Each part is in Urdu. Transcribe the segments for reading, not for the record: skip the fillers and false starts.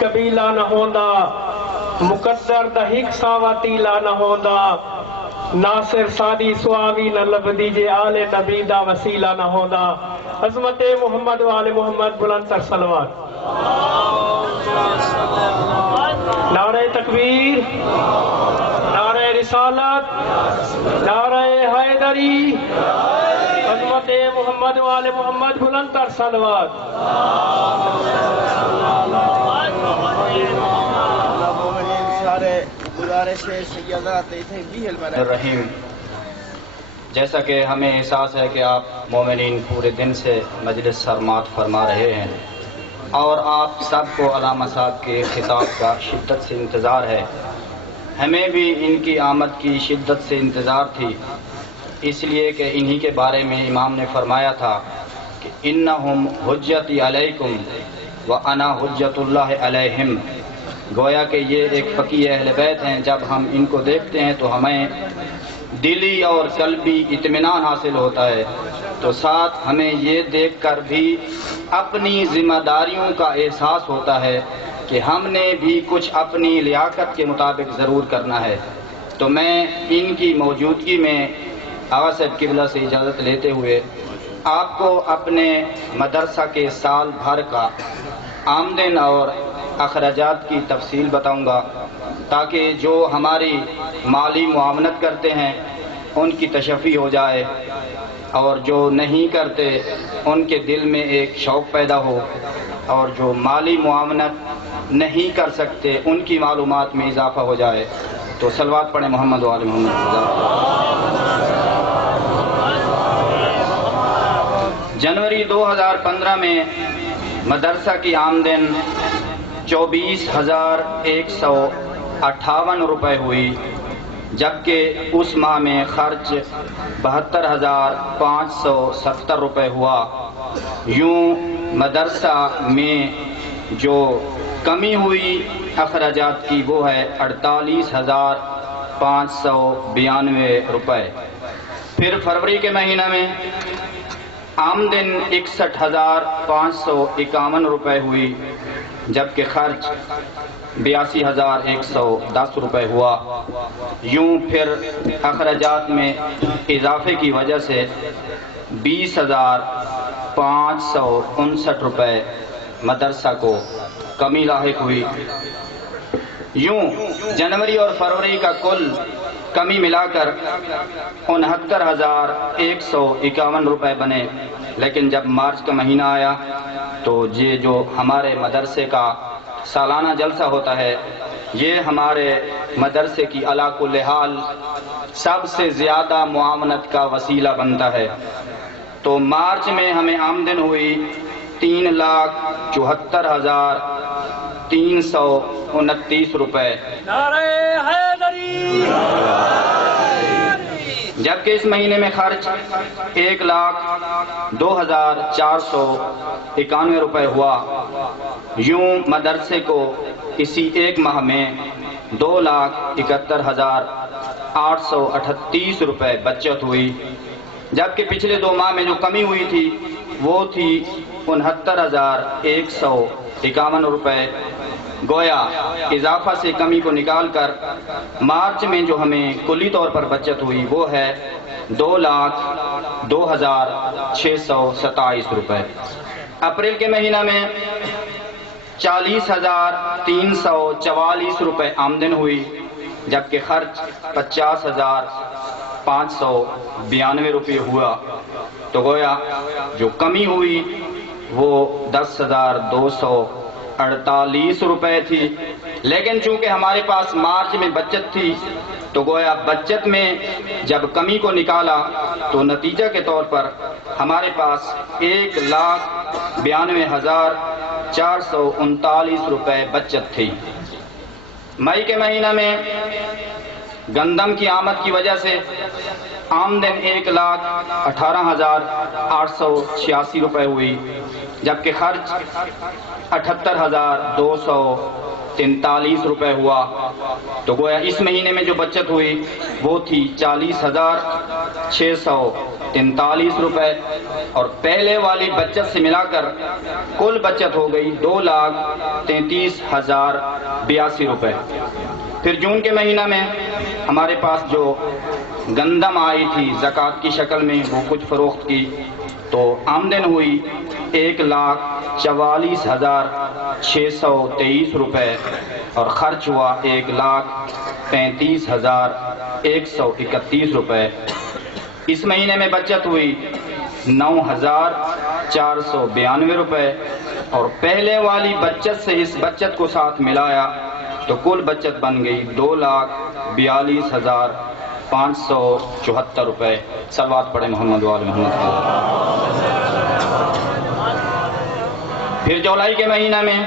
قبیلہ نہ ہوندا، مقدر دا ہک ساوا تیلا نہ ہوندا، ناصر سادی سواوی نہ لبدی جے آل نبی دا وسیلہ نہ ہوندا۔ عظمت محمد و آل محمد بلند تر صلوات۔ نعرہ تکبیر، نعرہ رسالت، نعرہ حیدری، عظمت محمد و آل محمد بلند تر صلوات۔ الرحیم، جیسا کہ ہمیں احساس ہے کہ آپ مومنین پورے دن سے مجلس سرمات فرما رہے ہیں اور آپ سب کو علامہ صاحب کے خطاب کا شدت سے انتظار ہے، ہمیں بھی ان کی آمد کی شدت سے انتظار تھی، اس لیے کہ انہی کے بارے میں امام نے فرمایا تھا کہ انہم حجتی علیکم وانا حجت اللہ علیہم، گویا کہ یہ ایک فقیہ اہل بیت ہیں۔ جب ہم ان کو دیکھتے ہیں تو ہمیں دلی اور قلبی اطمینان حاصل ہوتا ہے، تو ساتھ ہمیں یہ دیکھ کر بھی اپنی ذمہ داریوں کا احساس ہوتا ہے کہ ہم نے بھی کچھ اپنی لیاقت کے مطابق ضرور کرنا ہے۔ تو میں ان کی موجودگی میں آغا صاحب قبلہ سے اجازت لیتے ہوئے آپ کو اپنے مدرسہ کے سال بھر کا آمدن اور اخراجات کی تفصیل بتاؤں گا، تاکہ جو ہماری مالی معاونت کرتے ہیں ان کی تشفی ہو جائے اور جو نہیں کرتے ان کے دل میں ایک شوق پیدا ہو، اور جو مالی معاونت نہیں کر سکتے ان کی معلومات میں اضافہ ہو جائے۔ تو صلوات پڑھیں محمد و آل محمد۔ جنوری 2015 میں مدرسہ کی آمدن 24,158 روپے ہوئی، جبکہ اس ماہ میں خرچ 72,570 روپے ہوا۔ یوں مدرسہ میں جو کمی ہوئی اخراجات کی وہ ہے 48,592 روپے۔ پھر فروری کے مہینہ میں آمدن 61,551 روپے ہوئی، جبکہ خرچ 82,110 روپے ہوا۔ یوں پھر اخراجات میں اضافے کی وجہ سے 20,559 روپے مدرسہ کو کمی لاحق ہوئی۔ یوں جنوری اور فروری کا کل کمی ملا کر 69,151 روپے بنے، لیکن جب مارچ کا مہینہ آیا تو یہ جو ہمارے مدرسے کا سالانہ جلسہ ہوتا ہے، یہ ہمارے مدرسے کی علا کل حال سب سے زیادہ معاونت کا وسیلہ بنتا ہے۔ تو مارچ میں ہمیں آمدن ہوئی 3,74,329 روپے، جبکہ اس مہینے میں خرچ 1,02,491 روپے ہوا۔ یوں مدرسے کو اسی ایک ماہ میں 2,71,838 روپے بچت ہوئی، جبکہ پچھلے 2 ماہ میں جو کمی ہوئی تھی وہ تھی 69,151 روپے۔ گویا اضافہ سے کمی کو نکال کر مارچ میں جو ہمیں کلی طور پر بچت ہوئی وہ ہے 2,02,627 روپے۔ اپریل کے مہینہ میں 40,344 روپے آمدن ہوئی، جبکہ خرچ 50,592 روپے ہوا۔ تو گویا جو کمی ہوئی وہ 10,248 روپے تھی، لیکن چونکہ ہمارے پاس مارچ میں بچت تھی تو گویا بچت میں جب کمی کو نکالا تو نتیجہ کے طور پر ہمارے پاس 1,92,439 روپے بچت تھی۔ مئی کے مہینہ میں گندم کی آمد کی وجہ سے آمدن 1,18,886 روپے ہوئی، جبکہ خرچ 78,243 روپے ہوا۔ تو گویا اس مہینے میں جو بچت ہوئی وہ تھی 40,643 43 روپے، اور پہلے والی بچت سے ملا کر کل بچت ہو گئی 2,33,082 روپے۔ پھر جون کے مہینہ میں ہمارے پاس جو گندم آئی تھی زکوٰۃ کی شکل میں، وہ کچھ فروخت کی تو آمدن ہوئی 1,44,623 روپے، اور خرچ ہوا 1,35,131 روپے۔ اس مہینے میں بچت ہوئی 9,492 روپے، اور پہلے والی بچت سے اس بچت کو ساتھ ملایا تو کل بچت بن گئی 2,42,574 روپے۔ صلوات پڑھیں محمد وآل محمد۔ پھر جولائی کے مہینہ میں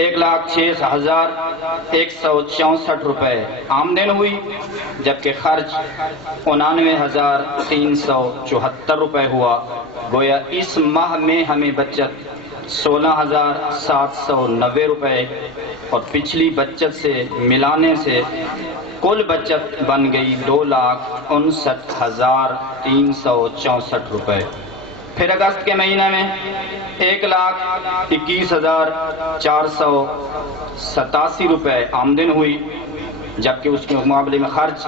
1,06,164 روپے آمدن ہوئی، جبکہ خرچ 99,374 روپے ہوا۔ گویا اس ماہ میں ہمیں بچت 16,790 روپے، اور پچھلی بچت سے ملانے سے کل بچت بن گئی 2,59,364 روپے۔ پھر اگست کے مہینے میں 1,21,487 روپے آمدن ہوئی، جبکہ اس کے مقابلے میں خرچ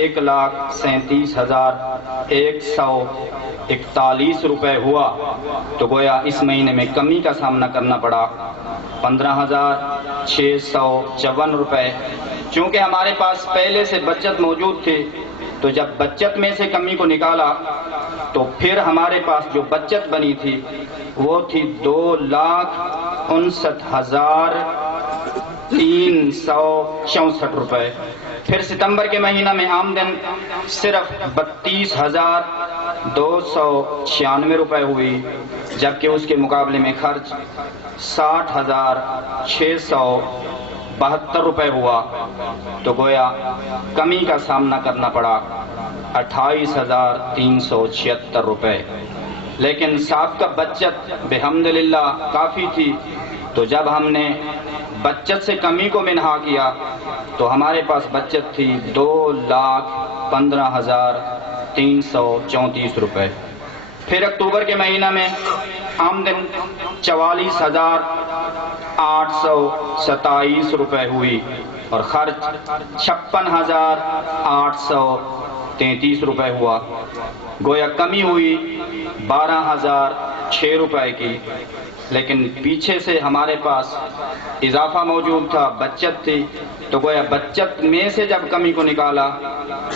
1,37,141 روپے ہوا، تو گویا اس مہینے میں کمی کا سامنا کرنا پڑا 15,654 روپے۔ چونکہ ہمارے پاس پہلے سے بچت موجود تھی، تو جب بچت میں سے کمی کو نکالا تو پھر ہمارے پاس جو بچت بنی تھی وہ تھی 2,59,364 روپے۔ پھر ستمبر کے مہینہ میں آمدن صرف 32,296 روپے ہوئی، جبکہ اس کے مقابلے میں خرچ 60,672 روپے ہوا، تو گویا کمی کا سامنا کرنا پڑا 28,376 روپے۔ لیکن سابقہ بچت بحمدللہ کافی تھی، تو جب ہم نے بچت سے کمی کو منہا کیا تو ہمارے پاس بچت تھی 2,15,334 روپے۔ پھر اکتوبر کے مہینہ میں آمدن 44,827 روپے ہوئی، اور خرچ 56,833 روپے ہوا۔ گویا کمی ہوئی 12,006 روپے کی، لیکن پیچھے سے ہمارے پاس اضافہ موجود تھا، بچت تھی، تو گویا بچت میں سے جب کمی کو نکالا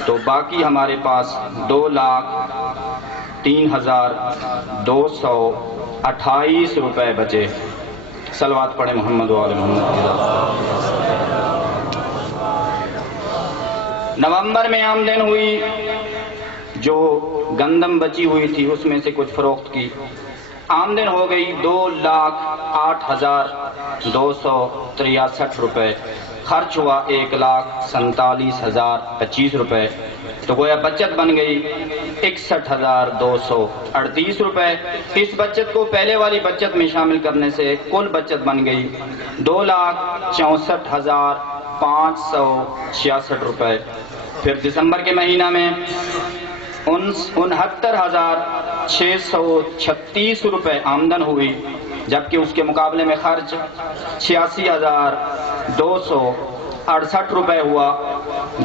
تو باقی ہمارے پاس 2,03,228 روپے بچے۔ صلوات پڑھیں محمد وآل محمد۔ نومبر میں آمدن ہوئی، جو گندم بچی ہوئی تھی اس میں سے کچھ فروخت کی، آمدن ہو گئی 2,08,263 روپے، خرچ ہوا 1,47,025 روپے، تو گویا بچت بن گئی 61,238 روپے۔ اس بچت کو پہلے والی بچت میں شامل کرنے سے کل بچت بن گئی 2,64,566 روپے۔ پھر دسمبر کے مہینہ میں 69,636 روپے آمدن ہوئی، جبکہ اس کے مقابلے میں خرچ 86,268 روپے ہوا۔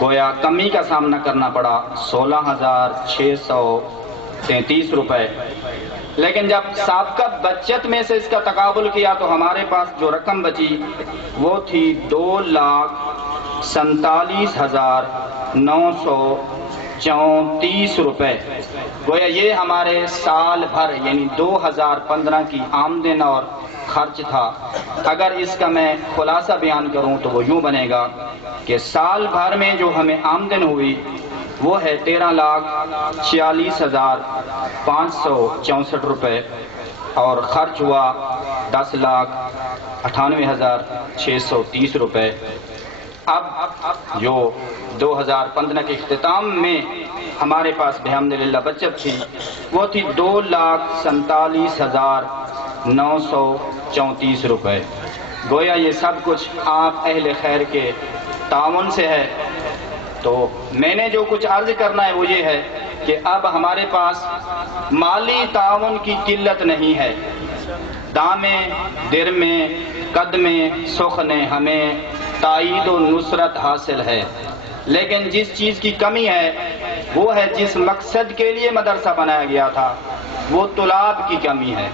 گویا کمی کا سامنا کرنا پڑا 16,633 روپے۔ لیکن جب سابقہ بچت میں سے اس کا تقابل کیا تو ہمارے پاس جو رقم بچی وہ تھی 2,47,934 روپے۔ گویا یہ ہمارے سال بھر یعنی 2015 کی آمدن اور خرچ تھا۔ اگر اس کا میں خلاصہ بیان کروں تو وہ یوں بنے گا کہ سال بھر میں جو ہمیں آمدن ہوئی وہ ہے 13,46,564 روپے، اور خرچ ہوا 10,98,630 روپے۔ اب جو 2015 کے اختتام میں ہمارے پاس بحمدللہ بچت تھی وہ تھی 2,47,934 روپے۔ گویا یہ سب کچھ آپ اہل خیر کے تعاون سے ہے۔ تو میں نے جو کچھ عرض کرنا ہے وہ یہ ہے کہ اب ہمارے پاس مالی تعاون کی قلت نہیں ہے، دامیں درمیں قدمیں سخن ہمیں تائید و نصرت حاصل ہے، لیکن جس چیز کی کمی ہے وہ ہے جس مقصد کے لیے مدرسہ بنایا گیا تھا، وہ طلاب کی کمی ہے۔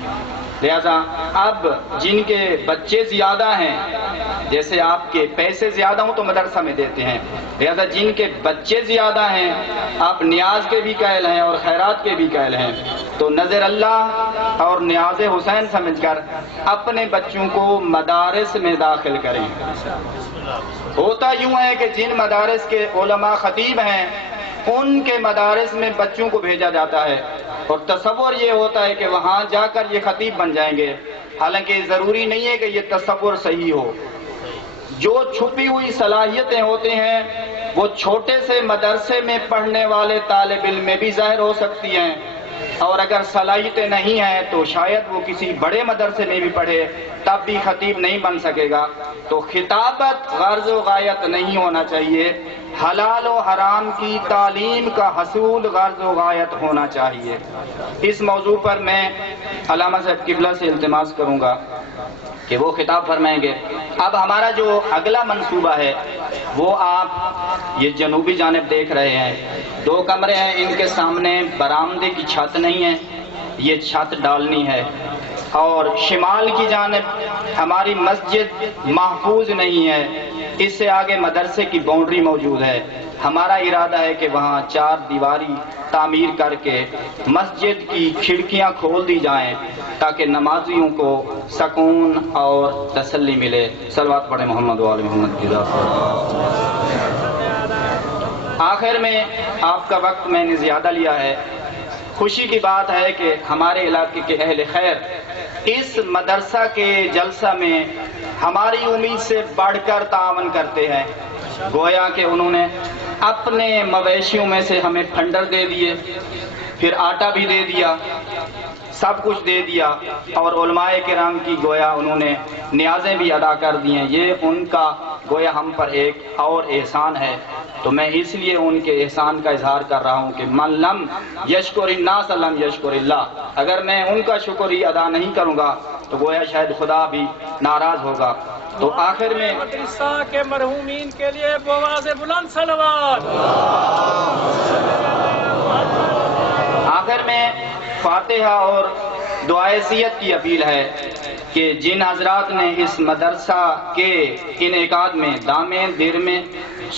لہذا اب جن کے بچے زیادہ ہیں، جیسے آپ کے پیسے زیادہ ہوں تو مدرسہ میں دیتے ہیں، لہذا جن کے بچے زیادہ ہیں آپ نیاز کے بھی قائل ہیں اور خیرات کے بھی قائل ہیں، تو نظر اللہ اور نیاز حسین سمجھ کر اپنے بچوں کو مدارس میں داخل کریں۔ ہوتا یوں ہے کہ جن مدارس کے علماء خطیب ہیں ان کے مدارس میں بچوں کو بھیجا جاتا ہے اور تصور یہ ہوتا ہے کہ وہاں جا کر یہ خطیب بن جائیں گے، حالانکہ ضروری نہیں ہے کہ یہ تصور صحیح ہو۔ جو چھپی ہوئی صلاحیتیں ہوتے ہیں وہ چھوٹے سے مدرسے میں پڑھنے والے طالب علم میں بھی ظاہر ہو سکتی ہیں، اور اگر صلاحیتیں نہیں ہیں تو شاید وہ کسی بڑے مدرسے میں بھی پڑھے تب بھی خطیب نہیں بن سکے گا۔ تو خطابت غرض و غایت نہیں ہونا چاہیے، حلال و حرام کی تعلیم کا حصول غرض و غایت ہونا چاہیے۔ اس موضوع پر میں علامہ صاحب قبلہ سے التماس کروں گا کہ وہ خطاب فرمائیں گے۔ اب ہمارا جو اگلا منصوبہ ہے وہ آپ یہ جنوبی جانب دیکھ رہے ہیں، 2 کمرے ہیں، ان کے سامنے برآمدے کی چھت نہیں ہے، یہ چھت ڈالنی ہے، اور شمال کی جانب ہماری مسجد محفوظ نہیں ہے، اس سے آگے مدرسے کی باؤنڈری موجود ہے۔ ہمارا ارادہ ہے کہ وہاں 4 دیواری تعمیر کر کے مسجد کی کھڑکیاں کھول دی جائیں تاکہ نمازیوں کو سکون اور تسلی ملے۔ صلوات پڑھیں محمد و آل محمد کی ذات پر۔ آخر میں آپ کا وقت میں نے زیادہ لیا ہے، خوشی کی بات ہے کہ ہمارے علاقے کے اہل خیر اس مدرسہ کے جلسہ میں ہماری امید سے بڑھ کر تعاون کرتے ہیں، گویا کہ انہوں نے اپنے مویشیوں میں سے ہمیں پھنڈر دے دیے، پھر آٹا بھی دے دیا، سب کچھ دے دیا، اور علماء کرام کی گویا انہوں نے نیازیں بھی ادا کر دی ہیں۔ یہ ان کا گویا ہم پر ایک اور احسان ہے، تو میں اس لیے ان کے احسان کا اظہار کر رہا ہوں کہ من لم یشکر الناس لم یشکر اللہ۔ اگر میں ان کا شکر ہی ادا نہیں کروں گا تو گویا شاید خدا بھی ناراض ہوگا۔ تو آخر میں مدرسہ کے مرحومین کے لیے بآواز بلند صلوات۔ آخر میں فاتحہ اور دعائے سیت کی اپیل ہے کہ جن حضرات نے اس مدرسہ کے انعقاد میں دامیں درمیں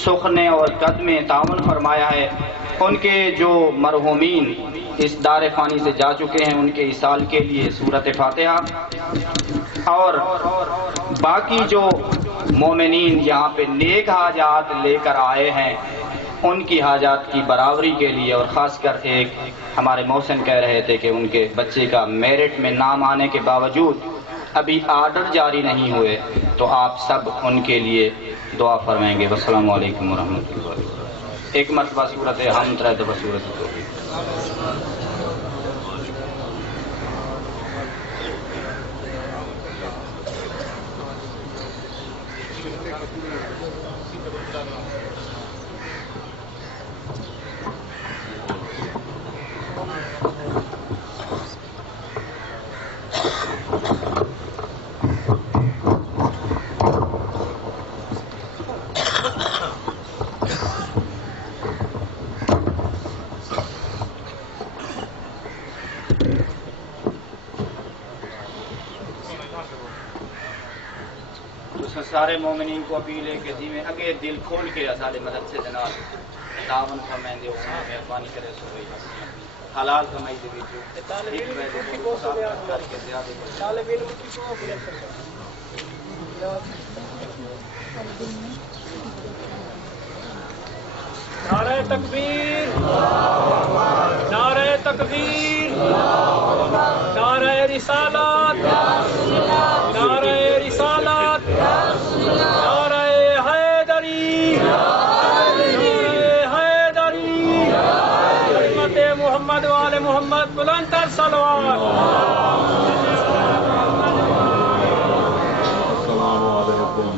سخنے اور قدمیں تعاون فرمایا ہے، ان کے جو مرحومین اس دار فانی سے جا چکے ہیں ان کے اصال کے لیے سورۃ فاتحہ، اور باقی جو مومنین یہاں پہ نیک حاجات لے کر آئے ہیں ان کی حاجات کی برابری کے لیے، اور خاص کر ایک ہمارے محسن کہہ رہے تھے کہ ان کے بچے کا میرٹ میں نام آنے کے باوجود ابھی آرڈر جاری نہیں ہوئے، تو آپ سب ان کے لیے دعا فرمائیں گے۔ والسلام علیکم ورحمۃ اللہ۔ ایک مرتبہ صورت حمد رہے تو صورت توفیق۔ سارے مومنین کو اپیل ہے کہ جی میں اگے دل کھول کے سارے مدرسے جناب تعاون فرمائیں دے، مہربانی کرے سو حلال کمائی دے وچ طالب علم کی کو کر کے زیادہ طالب علم کی کو نعرہ تکبیر، نعرہ تکبیر، نعرہ رسالت، نعرہ رسالت، نعرہ حیدری، نعرہ حیدری، خدمت محمد و آل محمد، بلند تر صلوات۔ السلام علیکم۔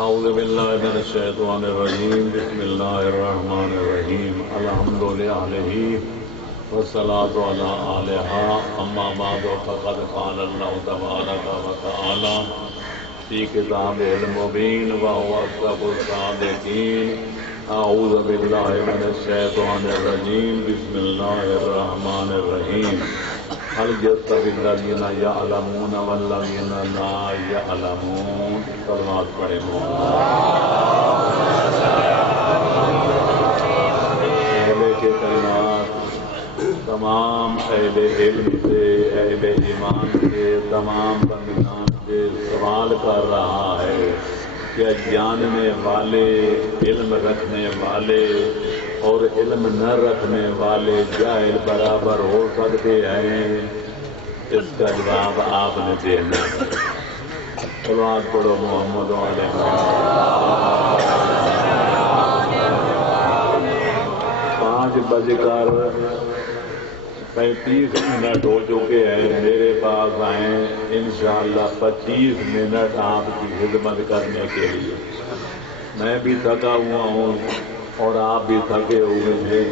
أعوذ بالله من الشيطان الرجيم بسم الله الرحمن الرحيم الحمد لله والصلاة على آلها أما بعد فقد قال الله تبارك وتعالى في كتابه المبين وهو أصدق الصادقين أعوذ بالله من الشيطان الرجيم بسم الله الرحمن الرحيم هل يستوي الذين يعلمون والذين لا يعلمون کلمات پڑھیں اہل کے کلمات تمام اہل علم سے اہل ایمان سے تمام بندگان سے سوال کر رہا ہے کہ جاننے والے علم رکھنے والے اور علم نہ رکھنے والے جاہل برابر ہو سکتے ہیں؟ اس کا جواب آپ نے دینا ہے۔ صلوات پڑھو محمد علیہ وسلم۔ 5:35 ہو چکے ہیں، میرے پاس آئیں انشاءاللہ 25 منٹ آپ کی خدمت کرنے کے لیے۔ میں بھی تھکا ہوا ہوں اور آپ بھی تھکے ہوئے ہیں،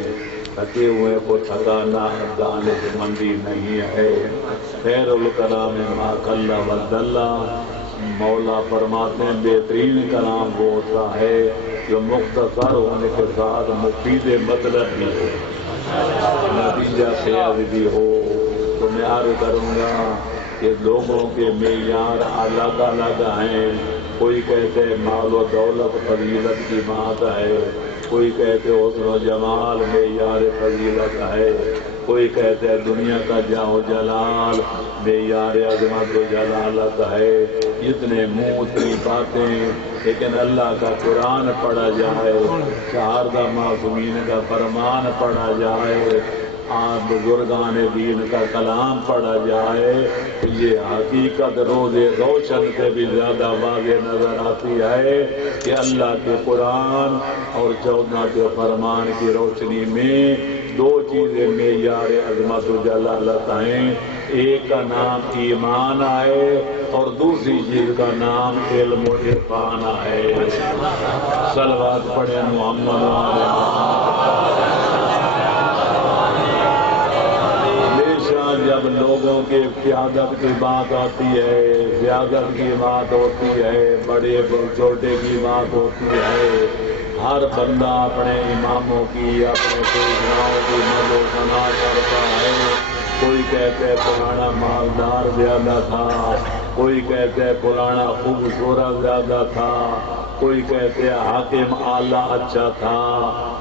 تھکے ہوئے کو تھکانا دانش مندی نہیں ہے۔ خیر الکلام ما قل و دل، مولا فرماتے ہیں بہترین کلام وہ ہوتا ہے جو مختصر ہونے کے ساتھ مفید مطلب بھی ہو، نتیجہ خیال بھی ہو۔ تو میں عرض کروں گا کہ لوگوں کے معیار الگ الگ ہیں، کوئی کہتے ہیں مال و دولت فضیلت کی بات ہے، کوئی کہتے حسن و جمال معیار فضیلت ہے، کوئی کہتے ہیں دنیا کا جاہ و جلال معیار عظمت و جلالت ہے۔ اتنے منہ اتنی باتیں، لیکن اللہ کا قرآن پڑھا جائے، شہادہ معصومین کا فرمان پڑھا جائے، آپ بزرگان دین کا کلام پڑھا جائے تو یہ حقیقت روز روشن سے بھی زیادہ واضح نظر آتی ہے کہ اللہ کے قرآن اور 14 کے فرمان کی روشنی میں دو چیزیں معیار عظمت و جلالت ہیں، ایک کا نام ایمان ہے اور دوسری چیز کا نام علم و عرفان ہے۔ صلوات پڑھیں محمد علیہ جب لوگوں کے قیادت کی بات آتی ہے، سیاست کی بات ہوتی ہے، بڑے چھوٹے کی بات ہوتی ہے، ہر بندہ اپنے اماموں کی اپنے پیشواؤں کی مد و ثنا کرتا ہے۔ کوئی کہتے ہیں پرانا مالدار زیادہ تھا، کوئی کہتے ہیں پرانا خوبصورت زیادہ تھا، کوئی کہتے ہیں حاکم اعلیٰ اچھا تھا،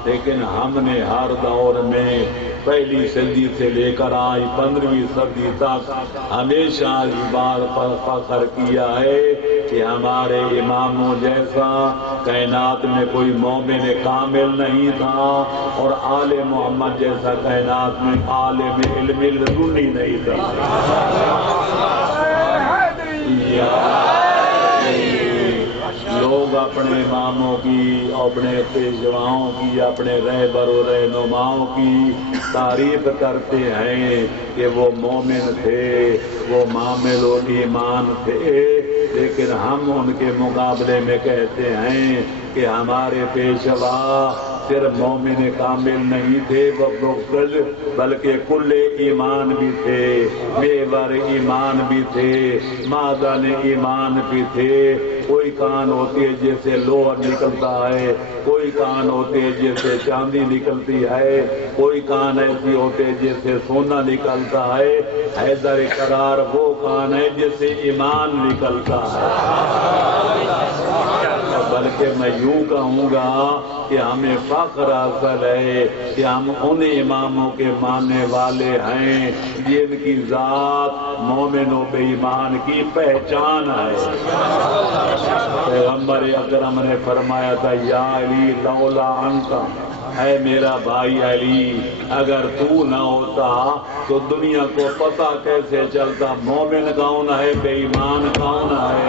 لیکن ہم نے ہر دور میں پہلی صدی سے لے کر آج 15ویں صدی تک ہمیشہ اس بات پر فخر کیا ہے کہ ہمارے اماموں جیسا کائنات میں کوئی مومن کامل نہیں تھا اور آل محمد جیسا کائنات میں عالم علم لدنی نہیں تھا۔ لوگ اپنے اماموں کی، اپنے پیشواؤں کی، اپنے رہبر و رہنماؤں کی تعریف کرتے ہیں کہ وہ مومن تھے، وہ معامل و ایمان تھے، لیکن ہم ان کے مقابلے میں کہتے ہیں کہ ہمارے پیشوا صرف مومن کامل نہیں تھے، وہ بلکہ کل ایمان بھی تھے، محور ایمان بھی تھے، معدن ایمان بھی تھے۔ کوئی کان ہوتی ہے جیسے لوہا نکلتا ہے، کوئی کان ہوتے ہیں جیسے چاندی نکلتی ہے، کوئی کان ایسی ہوتے ہیں جیسے سونا نکلتا ہے۔ حیدر قرار وہ کان ہے جیسے ایمان نکلتا ہے۔ بلکہ میں یوں کہوں گا کہ ہمیں فخر حاصل ہے کہ ہم ان اماموں کے ماننے والے ہیں جن کی ذات مومن و بے ایمان کی پہچان ہے۔ پیغمبر اکرم نے فرمایا تھا یا علی لولا انت، اے میرا بھائی علی اگر تو نہ ہوتا تو دنیا کو پتہ کیسے چلتا مومن کون ہے بے ایمان کون ہے۔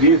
20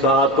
7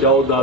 14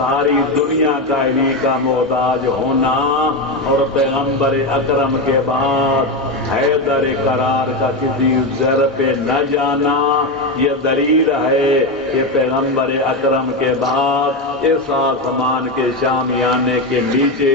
ساری دنیا کا انہی کا محتاج ہونا اور پیغمبر اکرم کے بعد حیدر قرار کا کسی زر پہ نہ جانا، یہ دلیل ہے کہ پیغمبر اکرم کے بعد اس آسمان کے شامیانے کے نیچے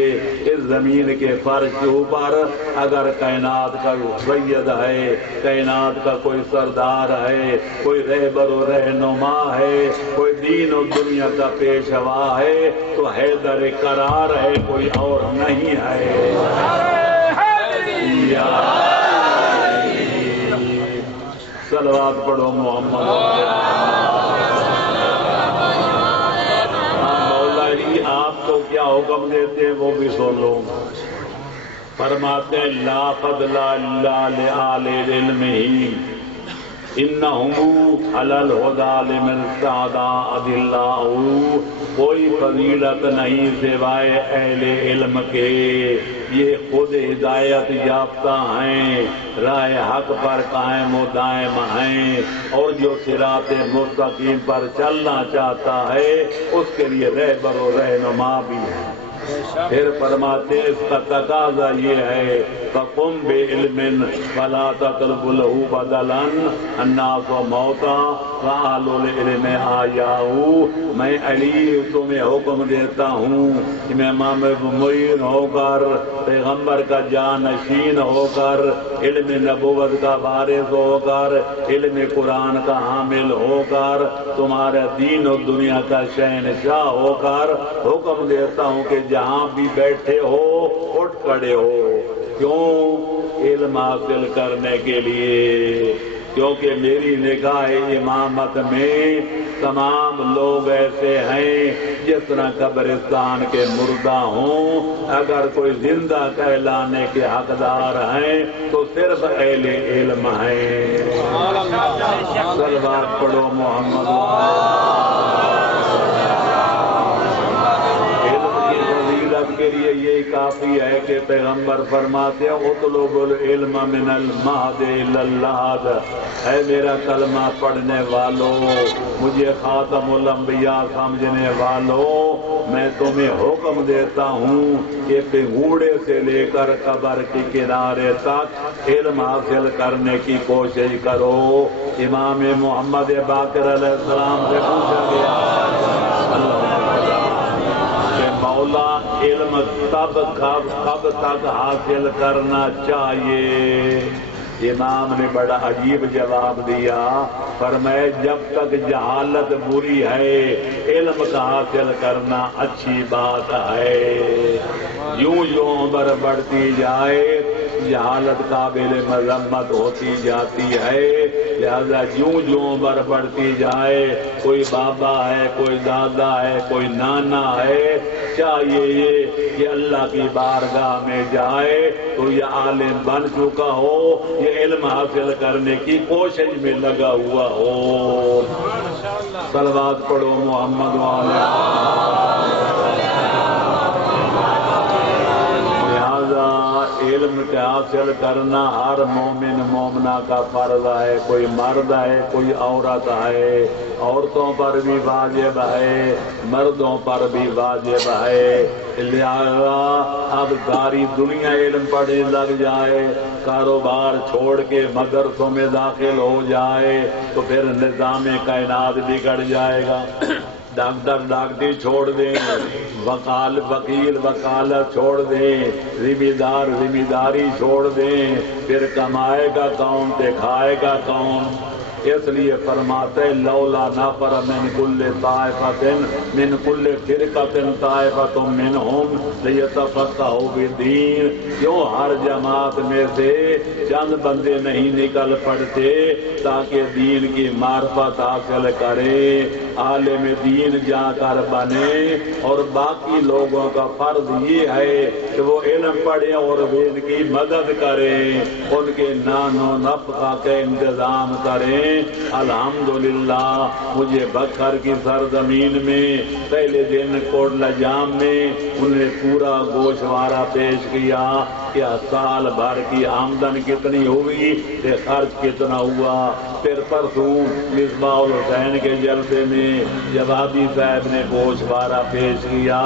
اس زمین کے فرش کے اوپر اگر کائنات کا سید ہے، کائنات کا کوئی سردار ہے، کوئی رہبر و رہنما ہے، کوئی دین و دنیا کا پیشوا ہے تو حیدر قرار ہے، کوئی اور نہیں ہے۔ صلوات پڑھو محمد۔ مولا جی آپ کو کیا حکم دیتے وہ بھی سن لو۔ فرماتے ہیں لا فضل الا لآل العلم انہم علی الہدی لمن استہدی اضلاء، کوئی فضیلت نہیں سوائے اہل علم کے، یہ خود ہدایت یافتہ ہیں، راہ حق پر قائم و دائم ہیں، اور جو صراط مستقیم پر چلنا چاہتا ہے اس کے لیے رہبر و رہنما بھی ہے۔ پھر فرماتے اس کا تقاضا یہ ہے فَقُمْ بِعِلْمٍ فَلَا تَطْلُبْ لَهُ بَدَلًا النَّاسُ مَوْتًا وَأَهْلُ الْعِلْمِ أَحْيَاءُ، میں علی تمہیں حکم دیتا ہوں کہ میں امام معین ہو کر، پیغمبر کا جانشین ہو کر، علم نبوت کا وارث ہو کر، علم قرآن کا حامل ہو کر، تمہارا دین و دنیا کا شہنشاہ ہو کر حکم دیتا ہوں کہ جہاں بھی بیٹھے ہو اٹھ کھڑے ہو۔ کیوں؟ علم حاصل کرنے کے لیے، کیونکہ میری نگاہ امامت میں تمام لوگ ایسے ہیں جس طرح قبرستان کے مردہ ہوں، اگر کوئی زندہ کہلانے کے حقدار ہیں تو صرف اہل علم ہیں۔ صلوات پڑھو محمد۔ کے لیے یہ کافی ہے کہ پیغمبر فرماتے ہیں اطلب العلم من المہد الی اللحد، اے میرا کلمہ پڑھنے والوں، مجھے خاتم الانبیاء سمجھنے والوں، میں تمہیں حکم دیتا ہوں کہ پنگوڑے سے لے کر قبر کے کنارے تک علم حاصل کرنے کی کوشش کرو۔ امام محمد باقر علیہ السلام سے پوچھا گیا مولا علم کب تک حاصل کرنا چاہیے؟ امام نے بڑا عجیب جواب دیا، فرمایا جب تک جہالت بری ہے علم کا حاصل کرنا اچھی بات ہے، یوں یوں عمر بڑھتی جائے جہالت قابل مذمت ہوتی جاتی ہے، لہذا یوں یوں عمر بڑھتی جائے، کوئی بابا ہے، کوئی دادا ہے، کوئی نانا ہے، چاہیے یہ کہ اللہ کی بارگاہ میں جائے تو یہ عالم بن چکا ہو، یہ علم حاصل کرنے کی کوشش میں لگا ہوا ہو۔ صلوات پڑھو محمد علم کے حاصل کرنا ہر مومن مومنہ کا فرض ہے، کوئی مرد ہے کوئی عورت ہے، عورتوں پر بھی واجب ہے مردوں پر بھی واجب ہے، لہذا اب ساری دنیا علم پڑھنے لگ جائے، کاروبار چھوڑ کے مدرسوں میں داخل ہو جائے تو پھر نظام کائنات بگڑ جائے گا۔ ڈاکٹر ڈاکٹری چھوڑ دیں، وکیل وکالت چھوڑ دیں، ذمہ دار ذمہ داری چھوڑ دیں، پھر کمائے گا کون تے کھائے گا کون؟ اس لیے فرماتے لولا نفر من کل طائفۃ من کل فرقۃ طائفۃ منہم لیتفقہوا بالدین، کیوں ہر جماعت میں سے چند بندے نہیں نکل پڑتے تاکہ دین کی معرفت حاصل کرے، عالم دین جا کر بنے، اور باقی لوگوں کا فرض یہ ہے کہ وہ علم پڑھیں اور ان کی مدد کریں، ان کے نان و نفقہ کے انتظام کریں۔ الحمدللہ مجھے بکر کی سرزمین میں پہلے دن کوٹ لجام میں انہیں پورا گوشوارہ پیش کیا کہ سال بھر کی آمدن کتنی ہوئی کہ خرچ کتنا ہوا، پھر پرسوں مصباح الحسین کے جلسے میں میں جوابی صاحب نے گوشوارہ پیش کیا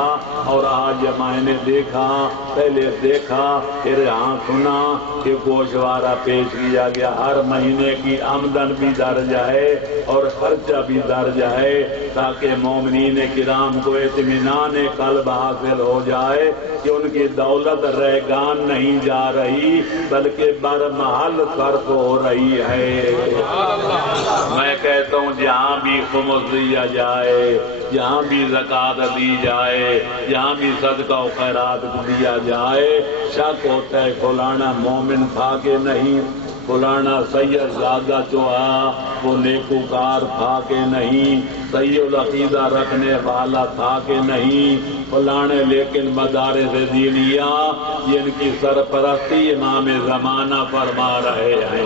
اور آج میں نے دیکھا، پہلے دیکھا پھر یہاں سنا کہ گوشوارہ پیش کیا گیا۔ ہر مہینے کی آمدن بھی درج ہے اور خرچہ بھی درج ہے تاکہ مومنین کرام کو اطمینان قلب حاصل ہو جائے کہ ان کی دولت ریگان نہیں جا رہی بلکہ برمحل صرف ہو رہی ہے۔ میں کہتا ہوں جہاں بھی خمس دیا جائے، جہاں بھی زکوٰۃ دی جائے، جہاں بھی صدقہ و خیرات دیا جائے، شک ہوتا ہے فلانا مومن تھا کہ نہیں، فلانا سید زادہ جو ہے وہ نیکوکار تھا کہ نہیں، صحیح العقیدہ رکھنے والا تھا کہ نہیں، فلانے لیکن مدارس دینیہ جن کی سرپرستی امام زمانہ فرما رہے ہیں،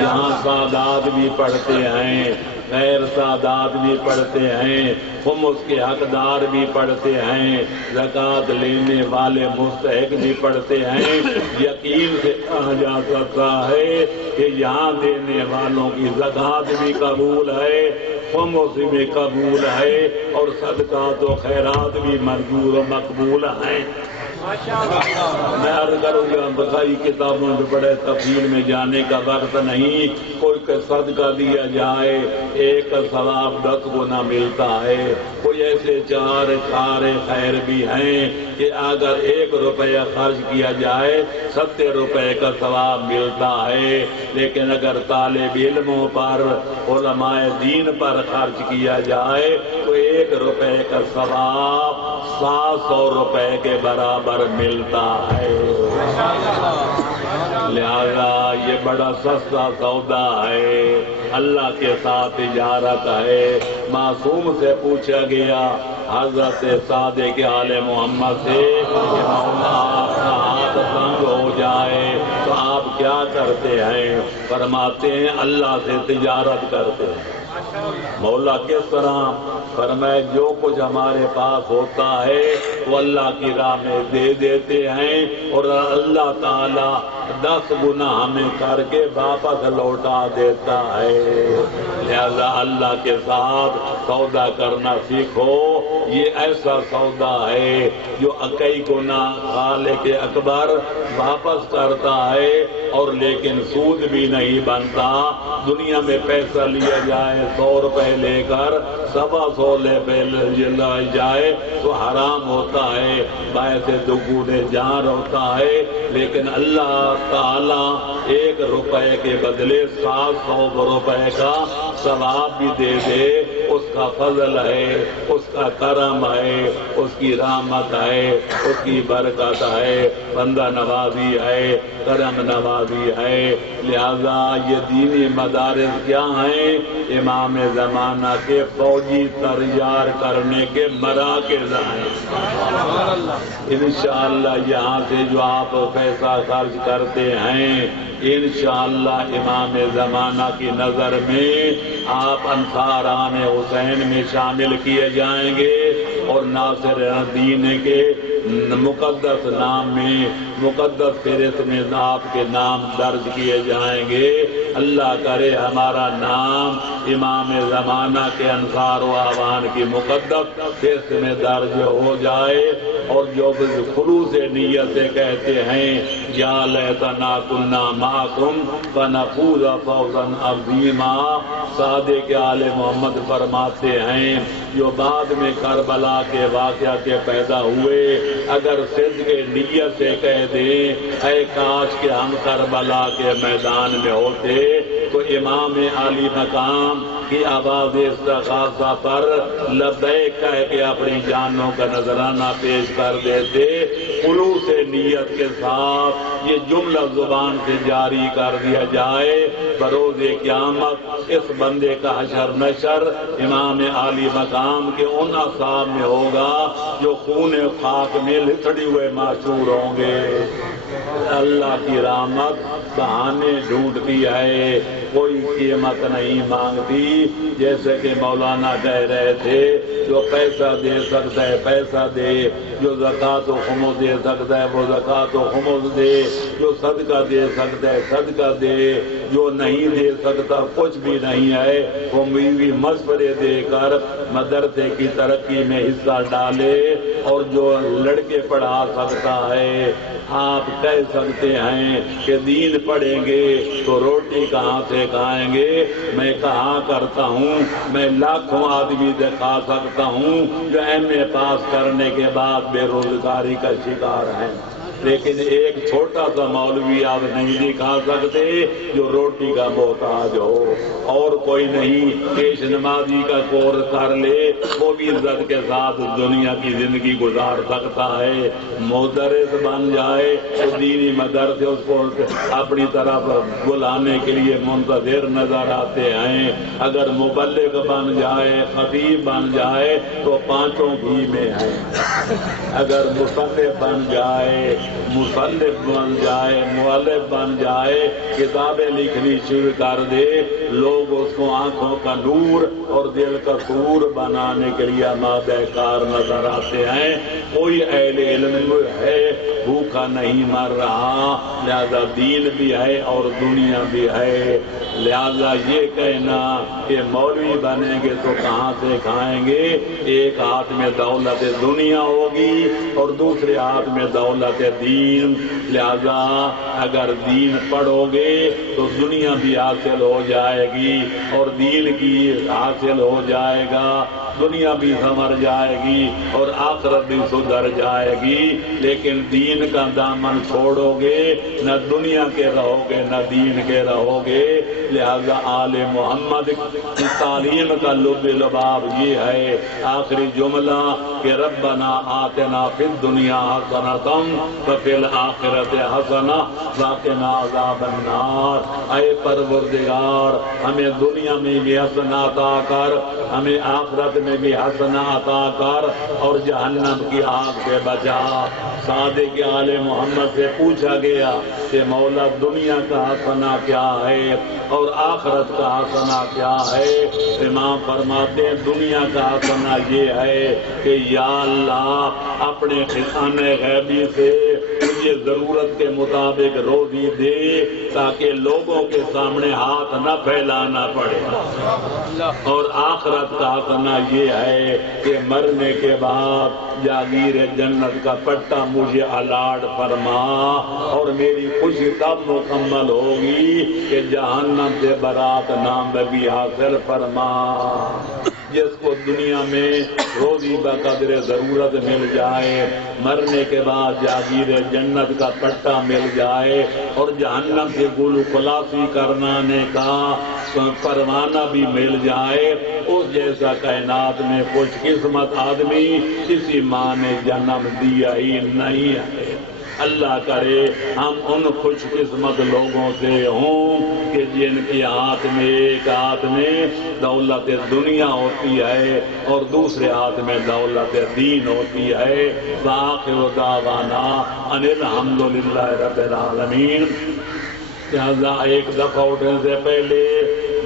یہاں سادات بھی پڑھتے ہیں، غیر سادات بھی پڑھتے ہیں، خمس کے حقدار بھی پڑھتے ہیں، زکوٰۃ لینے والے مستحق بھی پڑھتے ہیں۔ یقین سے کہا جا سکتا ہے کہ یہاں دینے والوں کی زکوٰۃ بھی قبول ہے، خمس بھی قبول ہے اور صدقات و خیرات بھی منظور و مقبول ہیں۔ میں عرض کروں گا بخاری کتابوں میں بڑے تفصیل میں جانے کا وقت نہیں، کوئی صدقہ دیا جائے ایک ثواب 10 گنا ملتا ہے، کوئی ایسے چار خیر بھی ہیں کہ اگر 1 روپیہ خرچ کیا جائے 70 روپے کا ثواب ملتا ہے، لیکن اگر طالب علموں پر علماء دین پر خرچ کیا جائے تو 1 روپے کا ثواب 700 روپے کے برابر ملتا ہے۔ لہذا یہ بڑا سستا سودا ہے، اللہ کے ساتھ تجارت ہے۔ معصوم سے پوچھا گیا حضرت صادق آل محمد سے کہ مولا آپ کا ہاتھ تنگ ہو جائے تو آپ کیا کرتے ہیں؟ فرماتے ہیں اللہ سے تجارت کرتے ہیں۔ مولا کس طرح؟ فرمائے جو کچھ ہمارے پاس ہوتا ہے وہ اللہ کی راہ میں دے دیتے ہیں اور اللہ تعالی 10 گنا ہمیں کر کے واپس لوٹا دیتا ہے۔ لہذا اللہ کے ساتھ سودا کرنا سیکھو، یہ ایسا سودا ہے جو کئی گنا خالق اکبر واپس کرتا ہے اور لیکن سود بھی نہیں بنتا۔ دنیا میں پیسہ لیا جائے 100 روپے لے کر 125 لے جائے تو حرام ہوتا ہے، باعث دگنے جان ہوتا ہے، لیکن اللہ تعالی 1 روپے کے بدلے 700 روپے کا ثواب بھی دے دے، اس کا فضل ہے، اس کا کرم ہے، اس کی رحمت ہے، اس کی برکت ہے، بندہ نوازی ہے، کرم نوازی ہے۔ لہذا یہ دینی مدارس کیا ہیں؟ امام زمانہ کے فوجی تیار کرنے کے مراکز ہیں۔ انشاءاللہ یہاں سے جو آپ پیسہ خرچ کرتے ہیں انشاءاللہ امام زمانہ کی نظر میں آپ انصاران حسین میں شامل کیے جائیں گے اور ناصر دین کے مقدس نام میں، مقدس فہرست میں آپ کے نام درج کیے جائیں گے۔ اللہ کرے ہمارا نام امام زمانہ کے انصار و اعوان کی مقدس فہرست میں درج ہو جائے، اور جو خلوص نیت سے کہتے ہیں یا لیتنا کنا معکم فنفوز فوزا عظیما، صادق آل محمد فرماتے ہیں جو بعد میں کربلا کے واقعہ کے پیدا ہوئے اگر صدق نیت سے کہہ دیں اے کاش کہ ہم کربلا کے میدان میں ہوتے تو امام علی مقام کی آواز استغاثہ پر لبیک کہہ کے اپنی جانوں کا نذرانہ پیش کر دیتے۔ خلوص نیت کے ساتھ یہ جملہ زبان سے جاری کر دیا جائے، بروز قیامت اس بندے کا حشر نشر امام علی مقام کے ان اصحاب میں ہوگا جو خون خاک میں لتڑی ہوئے معشور ہوں گے۔ اللہ کی رحمت بہانے ڈھونڈتی ہے، کوئی قیمت نہیں مانگتی، جیسے کہ مولانا کہہ رہے تھے جو پیسہ دے سکتا ہے پیسہ دے، جو زکوٰۃ و خمس دے سکتا ہے وہ زکوٰۃ و خمس دے، جو صدقہ دے سکتا ہے صدقہ دے، جو نہیں دے سکتا کچھ بھی نہیں ہے وہ بھی مشورے دے کر مدرسے کی ترقی میں حصہ ڈالے، اور جو لڑکے پڑھا سکتا ہے آپ کہہ سکتے ہیں کہ دین پڑھیں گے تو روٹی کہاں سے کھائیں گے، میں کہا کرتا ہوں میں لاکھوں آدمی دکھا سکتا ہوں جو ایم اے پاس کرنے کے بعد بے روزگاری کا شکار ہیں، لیکن ایک چھوٹا سا مولوی آپ نہیں دکھا سکتے جو روٹی کا محتاج ہو، اور کوئی نہیں پیش نمازی کا کورس کر لے وہ بھی عزت کے ساتھ دنیا کی زندگی گزار سکتا ہے، مدرس بن جائے تو دینی مدرسے اس کو اپنی طرف بلانے کے لیے منتظر نظر آتے ہیں، اگر مبلغ بن جائے خطیب بن جائے تو پانچوں گھی میں ہیں، اگر مصنف بن جائے مصنف بن جائے مؤلف بن جائے کتابیں لکھنی شروع کر دے لوگ اس کو آنکھوں کا نور اور دل کا سرور بنانے کے لیے آمادہ کار نظر آتے ہیں، کوئی اہل علم ہے بھوکا نہیں مر رہا، لہذا دین بھی ہے اور دنیا بھی ہے، لہذا یہ کہنا کہ مولوی بنیں گے تو کہاں سے کھائیں گے، ایک ہاتھ میں دولت دنیا ہوگی اور دوسرے ہاتھ میں دولت دین، لہذا اگر دین پڑھو گے تو دنیا بھی حاصل ہو جائے گی اور دین کی حاصل ہو جائے گا، دنیا بھی سنور جائے گی اور آخرت بھی سدھر جائے گی، لیکن دین کا دامن چھوڑو گے نہ دنیا کے رہو گے نہ دین کے رہو گے، لہذا آل محمد کی تعلیم کا لب لباب یہ ہے، آخری جملہ کہ ربنا آتنا فی الدنیا حسنۃ وفی الآخرۃ حسنۃ وقنا عذاب النار، اے پروردگار ہمیں دنیا میں بھی حسنہ عطا کر، ہمیں آخرت میں بھی حسنہ عطا کر اور جہنم کی آگ سے بچا۔ صادق آل محمد سے پوچھا گیا کہ مولا دنیا کا حسنہ کیا ہے اور آخرت کا حسنہ کیا ہے، امام فرماتے ہیں دنیا کا حسنہ یہ ہے کہ یا اللہ اپنے خزانہ غیبی سے مجھے ضرورت کے مطابق روزی دے تاکہ لوگوں کے سامنے ہاتھ نہ پھیلانا پڑے، اور آخرت کا حسنہ یہ ہے کہ مرنے کے بعد جاگیر جنت کا پٹا مجھے الاٹ فرما، اور میری خوشی تب مکمل ہوگی کہ جہنم سے برات نام بھی حاصل فرما۔ جس کو دنیا میں روزی بقدر ضرورت مل جائے، مرنے کے بعد جاگیر جنت کا پٹا مل جائے اور جہنم سے گل خلاصی کرنے کا پروانہ بھی مل جائے، اس جیسا کائنات میں خوش قسمت آدمی کسی ماں نے جنم دیا ہی نہیں ہے۔ اللہ کرے ہم ان خوش قسمت لوگوں سے ہوں کہ جن کے ہاتھ میں ایک ہاتھ میں دولت دنیا ہوتی ہے اور دوسرے ہاتھ میں دولت دین ہوتی ہے۔ وآخر دعوانا ان الحمد للہ رب العالمین۔ لہذا ایک دفعہ اٹھنے سے پہلے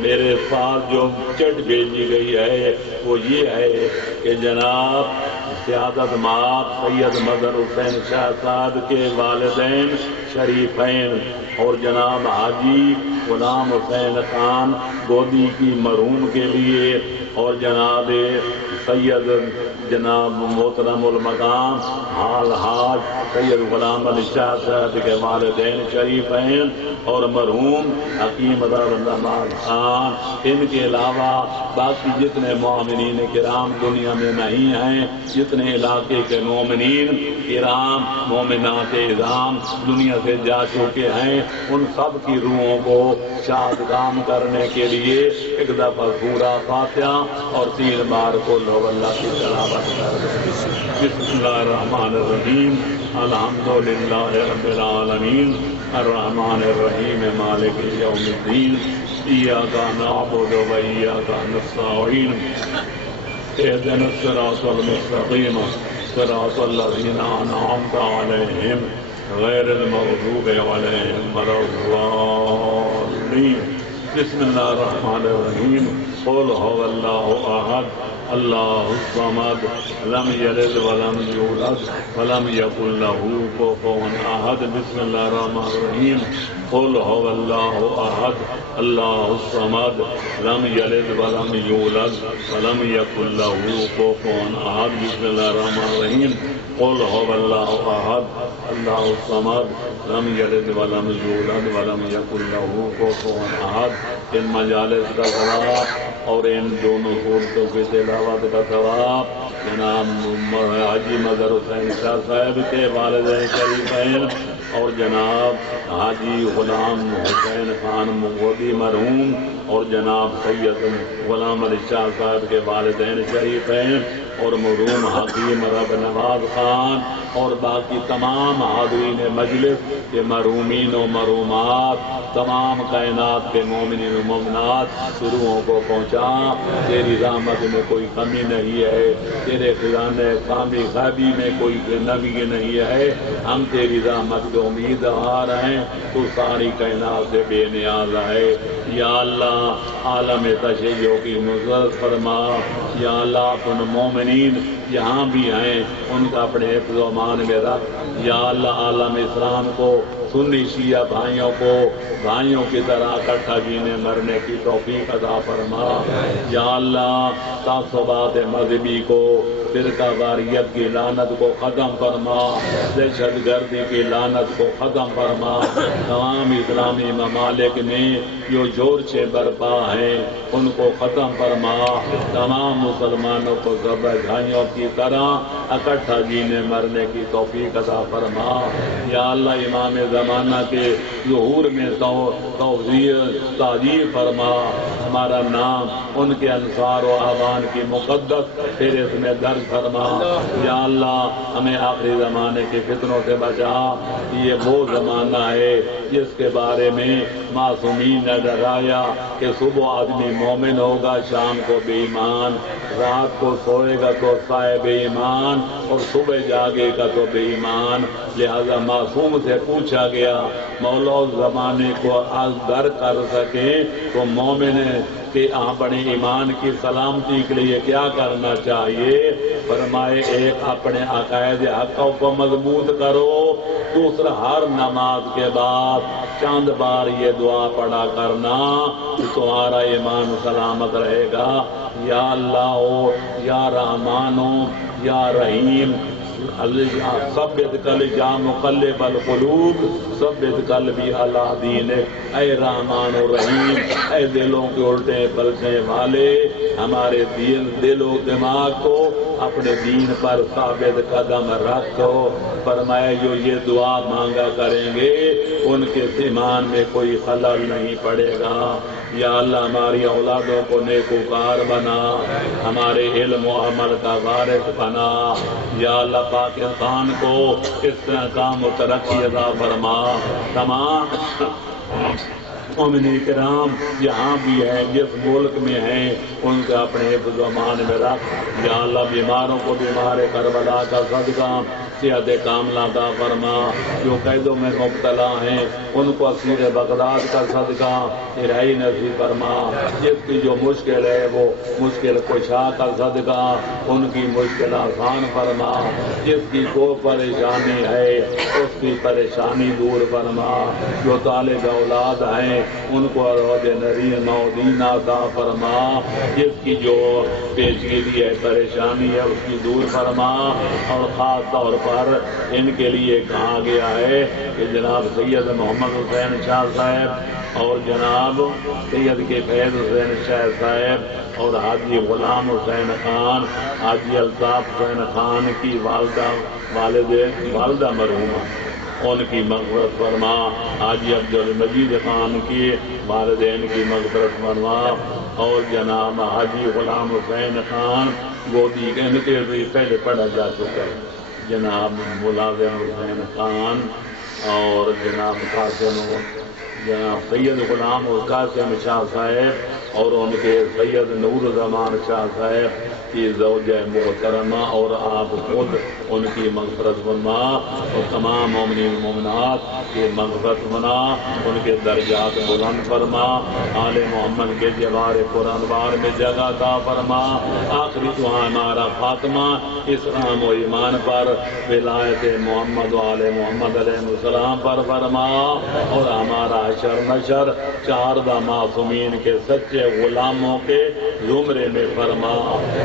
میرے پاس جو چٹ بھیجی گئی ہے وہ یہ ہے کہ جناب سیادت مآب سید مظہر حسین شاہ صاحب کے والدین شریفین اور جناب حاجی غلام حسین خان گودی کی مرحوم کے لیے اور جناب سید جناب محترم المقام حال حاج سید غلام علی شاہ صاحب کے والدین شریفین اور مرحوم حکیم رحمان خان، ان کے علاوہ باقی جتنے مومنین کرام دنیا میں نہیں ہیں، جتنے علاقے کے مومنین کرام مومنات اعظام دنیا سے جا چکے ہیں، ان سب کی روحوں کو شادگام کرنے کے لیے ایک دفعہ سورہ فاتحہ اور 3 بار قل هو اللہ کی تلاوت کر دیں۔ بسم اللہ الرحمن الرحیم، الحمد للہ رب العالمین، الرحمن الرحیم، مالک یوم الدین، ایاک نعبد و ایاک نستعین، اہدنا الصراط المستقیم، صراط الذین انعمت علیہم غیر المغضوب علیہم ولا الضالین۔ بسم اللہ الرحمن الرحیم، قل هو الله أحد الله الصمد لم يلد ولم يولد ولم يكن له كفوا أحد بسم الله الرحمن الرحيم قل هو الله أحد الله الصمد لم يلد ولم يولد ولم يكن له كفوا أحد بسم الله الرحمن الرحيم قل هو الله أحد الله الصمد لم يلد ولم يولد ولم يكن له كفوا أحد ان مجالس کا ثواب اور ان دونوں صورتوں کی تلاوت کا ثواب جناب حاجی مظہر حسین شاہ صاحب کے والدین شریفین اور جناب حاجی غلام حسین خان مغودی مرحوم اور جناب سید غلام علی شاہ صاحب کے والدین شریفین اور مرحوم حکیم رب نواز خان اور باقی تمام حاضرین مجلس کے مرحومین و مرحومات تمام کائنات کے مومنین و مومنات روحوں کو پہنچا تیری رحمت میں کوئی کمی نہیں ہے تیرے خزانے کامی غیبی میں کوئی نمی نہیں ہے ہم تیری رحمت کے امید آ رہے ہیں تو ساری کائنات سے بے نیاز ہے یا اللہ عالم تشیع کی نصرت فرما یا اللہ اپن مومنین جہاں بھی ہیں ان کا اپنے حفظ و امان میں رکھ یا اللہ عالم اسلام کو سنی شیعہ بھائیوں کی طرح اکٹھا جینے مرنے کی توفیق عطا فرما یا اللہ تعصبات مذہبی کو فرقہ واریت کی لعنت کو ختم فرما دہشت گردی کی لعنت کو ختم فرما تمام اسلامی ممالک میں جو جورچے برپا ہیں ان کو ختم فرما تمام مسلمانوں کو سب بھائیوں کی طرح اکٹھا جینے مرنے کی توفیق عطا فرما یا اللہ امام زمانہ کے ظہور میں تعظیم فرما ہمارا نام ان کے انصار و اعوان کی مقدس فہرست میں درج فرما یا اللہ ہمیں آخری زمانے کے فتنوں سے بچا یہ وہ زمانہ ہے جس کے بارے میں معصومین نے ڈرایا کہ صبح آدمی مومن ہوگا شام کو بے ایمان رات کو سوئے گا تو صاحب ایمان اور صبح جاگے گا تو بے ایمان لہذا معصوم سے پوچھا گیا مولا زمانے کو در کر سکے تو مومن کہ اپنے ایمان کی سلامتی کے لیے کیا کرنا چاہیے فرمائے ایک اپنے عقائد حق کو مضبوط کرو دوسرا ہر نماز کے بعد چند بار یہ دعا پڑھا کرنا تمہارا ایمان سلامت رہے گا یا اللہ ہو یا رحمان ہو یا رحیم ثبت قلبی یا مقلب القلوب ثبت قلبی علی دینک اے رحمان و رحیم اے دلوں کے الٹے پلٹے والے ہمارے دل و دماغ کو اپنے دین پر ثابت قدم رکھو فرمائے جو یہ دعا مانگا کریں گے ان کے ایمان میں کوئی خلل نہیں پڑے گا یا اللہ ہماری اولادوں کو نیکوکار بنا ہمارے علم و عمل کا وارث بنا یا اللہ پاکستان کو استحکام و ترقی عطا فرما تمام مومنین کرام جہاں بھی ہیں جس ملک میں ہیں ان کا اپنے حفظ و امان میں رکھ یا اللہ بیماروں کو بیمار کربلا کا صدقہ صحت کاملہ عطا فرما جو قیدوں میں مبتلا ہیں ان کو اسیر بغداد کا صدقہ رہائی نصیب فرما جس کی جو مشکل ہے وہ مشکل کشا کا صدقہ ان کی مشکل آسان فرما جس کی کوئی پریشانی ہے اس کی پریشانی دور فرما جو طالب اولاد ہیں ان کو عروج نرین نودین عطا فرما جس کی جو پیچیدگی ہے پریشانی ہے اس کی دور فرما اور خاص طور پر ان کے لیے کہا گیا ہے کہ جناب سید محمد حسین شاہ صاحب اور جناب سید کے فیض حسین شاہ صاحب اور حاجی غلام حسین خان حاجی الطاف حسین خان کی والدہ مرحومہ ان کی مغفرت فرما حاجی عبدالمجید خان کی والدین کی مغفرت فرما اور جناب حاجی غلام حسین خان گودی ان کے پہلے پڑھا جا چکا ہے جناب ملازم حسین خان اور جناب قاسم جناب سید غلام قاسم شاہ صاحب اور ان کے سید نور زمان شاہ صاحب کی زوجہ محترمہ اور آپ خود ان کی مغفرت فرما اور تمام مومنین مومنات کی مغفرت فرما، ان کے درجات بلند فرما، آل محمد کے جوار قرآن میں جگہ عطا فرما۔ آخری دعا ہمارا خاتمہ اسلام و ایمان پر ولایت محمد و آل محمد علیہ السلام پر فرما، اور ہمارا حشر نشر چاردہ معصومین کے سچے غلاموں کے زمرے میں فرما،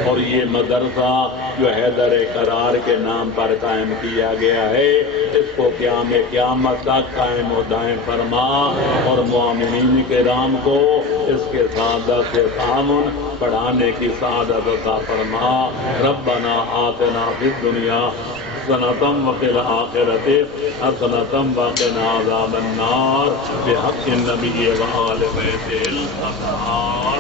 اور یہ مدرسہ جو حیدر قرار کے نام پر قائم کیا گیا ہے اس کو قیامت تک قائم و دائم فرما، اور مومنین کرام کو اس کے سعادت سے تعاون بڑھانے کی سعادت عطا فرما۔ ربنا آتنا فی الدنیا حسنة وفي الآخرة حسنة وقنا عذاب النار بحق النبي وآل بیتہ الأطہار۔